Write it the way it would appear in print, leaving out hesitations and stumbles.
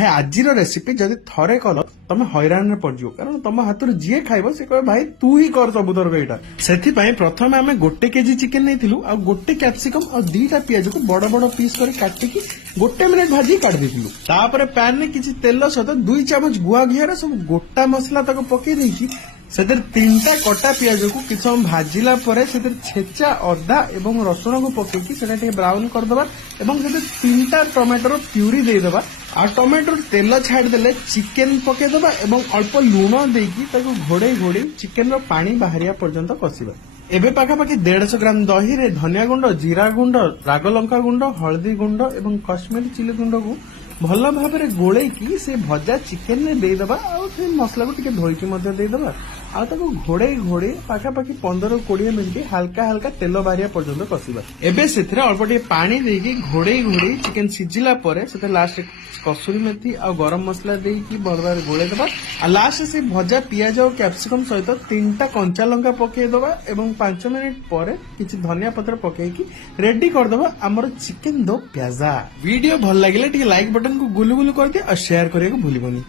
भाई आज रेसिपी जदि थरे कल तमे हैरान पड़ो कारण तुम हाथ जी खाइब से कह भाई तू ही कर सब थरक यहाँ से प्रथम आम गोटे केजी चिकेन नहीं आ गोटे कैप्सिकम और 2टा पियाज को बड़ बड़ पीस कर काटिकी गोटे मिनिट भाजी काट देलु तापर पैन में किसी तेल सहित 2 चामच गुआ घिर सब गोटा मसला तक पकई देकी से 3टा कटा पियाज को किछ समय भाजिला परे से छेचा अदा एवं रसुण को पकईकी से ब्राउन करदे 3टा टमाटर प्यूरी देदेबा आ टमाटर तेल छाड़देले चिकेन पकईदबा एवं अल्प लुण देकी घोड़े घोड़े चिकेन रो पानी बाहरिया पर्यंत कषिबा एबे पाखापाखि 150 ग्राम दही रे धनिया गुंड जीरा गुंड राग लंका गुंड हल्दी गुंड एवं कश्मीरी चिली गुंड को भल भाव में गोलैकी से भजा चिकेन में देदेबा मसला को टिके धोईकी देदेबा आ घोड़े घोड़े पाखापाखि 15-20 मिनिट हल्का हल्का तेल बाहरिया पर्यंत कषिबा एबे सेथरे अल्प टिके पानी देकी घोड़े घोड़े चिकेन सिझिला परे सेते लास्ट कसुरी मेथी आ गरम मसला देकी भलभाव गोलैदेबा आ लास्ट से भजा पियाज और कैप्सिकम सहित 3टा कंचा लंका पकईदेबा एवं 5 मिनिट पर किसी धनिया पत्र पकईकी रेडी करदेबा आमर चिकेन दो प्याजा। वीडियो भल लगे लाइक बटन को गुलु गुलु कर दिया और शेयर करने को भूलिबनी।